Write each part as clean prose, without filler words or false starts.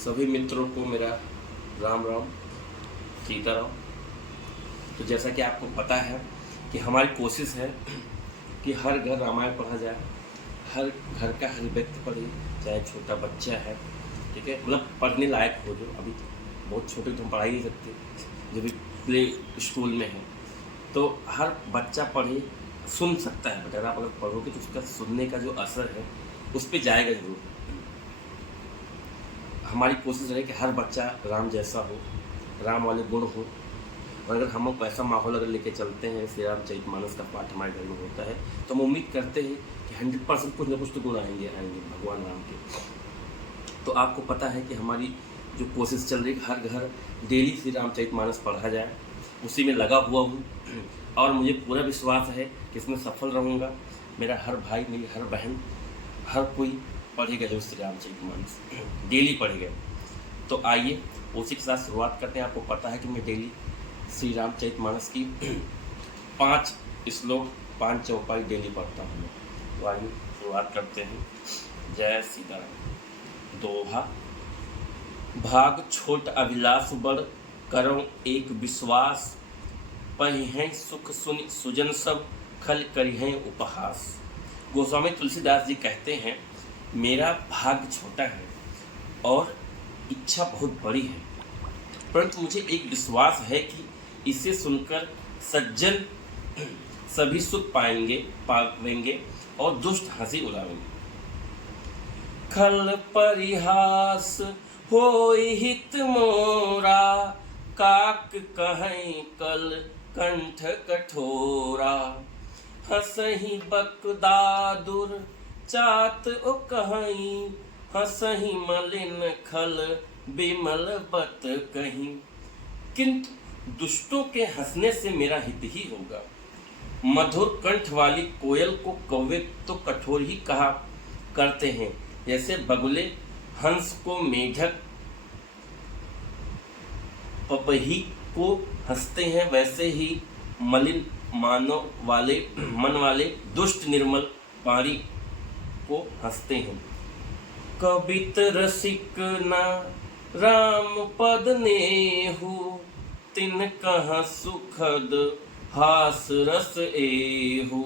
सभी मित्रों को मेरा राम राम सीताराम। तो जैसा कि आपको पता है कि हमारी कोशिश है कि हर घर रामायण पढ़ा जाए, हर घर का हर व्यक्ति पढ़े, चाहे छोटा बच्चा है, ठीक है, मतलब पढ़ने लायक हो। जो अभी बहुत छोटे तो हम पढ़ा ही नहीं सकते, जो भी प्ले स्कूल में है, तो हर बच्चा पढ़े, सुन सकता है। अगर आप पढ़ोगे तो उसका सुनने का जो असर है उस पर जाएगा जरूर। हमारी कोशिश है कि हर बच्चा राम जैसा हो, राम वाले गुण हो। और अगर हम ऐसा माहौल अगर लेके चलते हैं, श्री रामचरितमानस का पाठ हमारे घर में होता है, तो हम उम्मीद करते हैं कि 100% कुछ ना कुछ तो गुण आएंगे भगवान राम के। तो आपको पता है कि हमारी जो कोशिश चल रही है हर घर डेली श्री रामचरितमानस पढ़ा जाए, उसी में लगा हुआ हूँ और मुझे पूरा विश्वास है कि इसमें सफल रहूँगा। मेरा हर भाई, मेरी हर बहन, हर कोई पढ़ेगा जो श्री रामचरितमानस डेली पढ़ेगा। तो आइए उसी के साथ शुरुआत करते हैं। आपको पता है कि मैं डेली श्री रामचरितमानस की 5 श्लोक 5 चौपाई डेली पढ़ता हूँ। तो आइए शुरुआत करते हैं। जय सीताराम। दोहा। भाग छोट अभिलाष बड़, करो एक विश्वास, पहिं सुख सुनि सुजन सब, खल करिहें उपहास। गोस्वामी तुलसीदास जी कहते हैं, मेरा भाग्य छोटा है और इच्छा बहुत बड़ी है, परंतु मुझे एक विश्वास है कि इसे सुनकर सज्जन सभी सुख पावेंगे और दुष्ट हंसी उड़ावेंगे। खल परिहास होई हित मोरा, काक कहें कल कंठ कठोरा। हसहि बकदादुर चात ओ कहीं, हसहि मलिन खल बिमल बत कहीं। किंतु दुष्टों के हंसने से मेरा हित ही होगा। मधुर कंठ वाली कोयल को कौवे तो कठोर ही कहा करते हैं, जैसे बगुले हंस को मेढक पपही को हंसते हैं, वैसे ही मलिन मन वाले दुष्ट निर्मल पारी को हंसते हैं। कबित रसिक ना राम पद नेहु, तिन कहाँ सुखद हास रस एहु।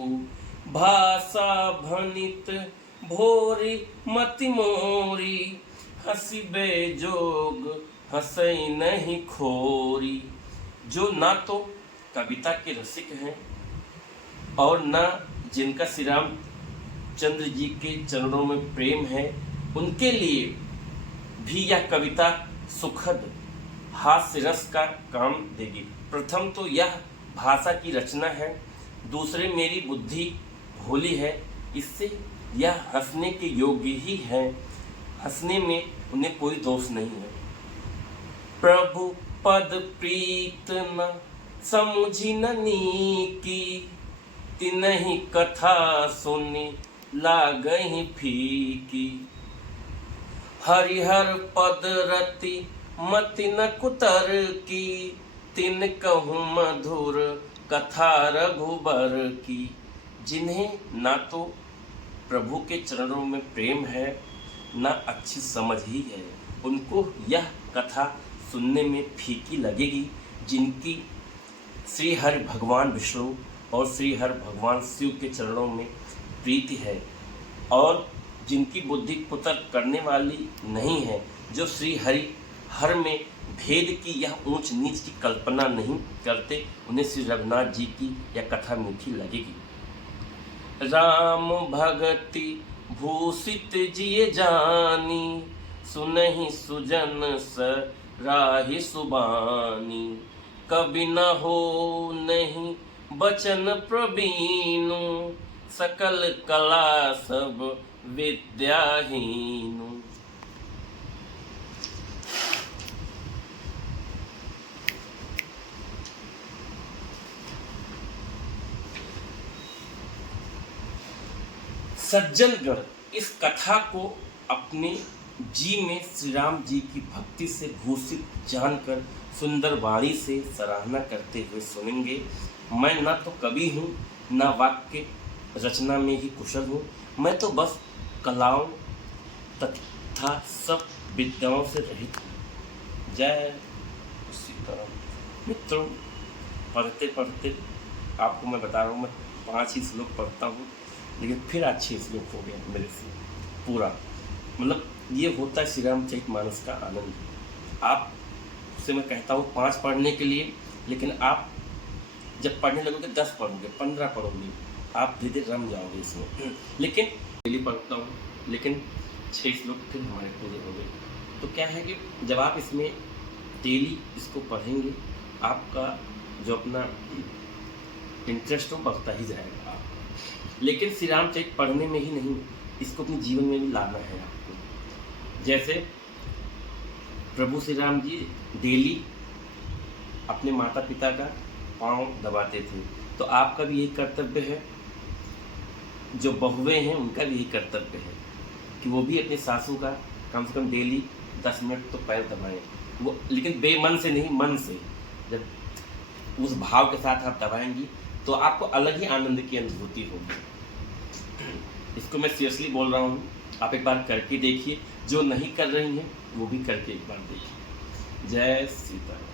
भाषा भनित भोरी मति मोरी, हसिबे जोग हंसई नहीं खोरी। जो ना तो कविता के रसिक हैं और ना जिनका श्री राम चंद्र जी के चरणों में प्रेम है, उनके लिए भी यह कविता सुखद हास्य रस का काम देगी। प्रथम तो यह भाषा की रचना है, दूसरे मेरी बुद्धि भोली है, इससे यह हंसने के योग्य ही है। हंसने में उन्हें कोई दोष नहीं है। प्रभु पद प्रीत न समुझी न नीकी, तिनहि कथा सुनी लागहि फीकी। हरिहर पद रति मति न कुतर की, तिन कहूँ मधुर कथा रघुबर की। जिन्हें ना तो प्रभु के चरणों में प्रेम है, ना अच्छी समझ ही है, उनको यह कथा सुनने में फीकी लगेगी। जिनकी श्री हरि भगवान विष्णु और श्री हरि भगवान शिव के चरणों में प्रीति है और जिनकी बुद्धि कुतर्क करने वाली नहीं है, जो श्री हरि हर में भेद की यह ऊंच नीच की कल्पना नहीं करते, उन्हें श्री रघुनाथ जी की यह कथा मीठी लगेगी। राम भगति भूषित जिय जानी, सुनहि सुजन सराहि सुबानी। कभी न हो नहीं बचन प्रवीणु, सकल कला सब विद्याहीनु। सज्जनगण इस कथा को अपने जी में श्री राम जी की भक्ति से भूषित जानकर सुंदर वाणी से सराहना करते हुए सुनेंगे। मैं न तो कवि हूँ, न वाक्य रचना में ही कुशल हूँ, मैं तो बस कलाओं तथा सब विद्याओं से रहित हूँ। जय सीताराम। मित्रों, पढ़ते पढ़ते आपको मैं बता रहा हूँ, मैं 5 ही श्लोक पढ़ता हूँ, लेकिन फिर अच्छे श्लोक हो गया मेरे से पूरा। मतलब ये होता है श्री रामचरितमानस का आनंद। आप से मैं कहता हूँ 5 पढ़ने के लिए, लेकिन आप जब पढ़ने लगोगे 10 पढ़ोगे, 15 पढ़ोगे, आप धीरे धीरे रम जाओगे इसमें। लेकिन डेली पढ़ता हूँ, लेकिन 6 श्लोक फिर हमारे पूरे हो गए। तो क्या है कि जब आप इसमें डेली इसको पढ़ेंगे, आपका जो अपना इंटरेस्ट हो बढ़ता ही जाएगा आपका। लेकिन श्री रामचरित पढ़ने में ही नहीं, इसको अपने जीवन में भी लाना है आपको। जैसे प्रभु श्री राम जी डेली अपने माता पिता का पाँव दबाते थे, तो आपका भी यही कर्तव्य है, जो बहुएं हैं उनका भी यही कर्तव्य है कि वो भी अपने सासू का कम से कम डेली 10 मिनट तो पैर दबाएं। वो लेकिन बेमन से नहीं, मन से। जब उस भाव के साथ आप दबाएंगी तो आपको अलग ही आनंद की अनुभूति होगी। इसको मैं सीरियसली बोल रहा हूँ, आप एक बार करके देखिए। जो नहीं कर रही हैं वो भी करके एक बार देखिए। जय सीताराम।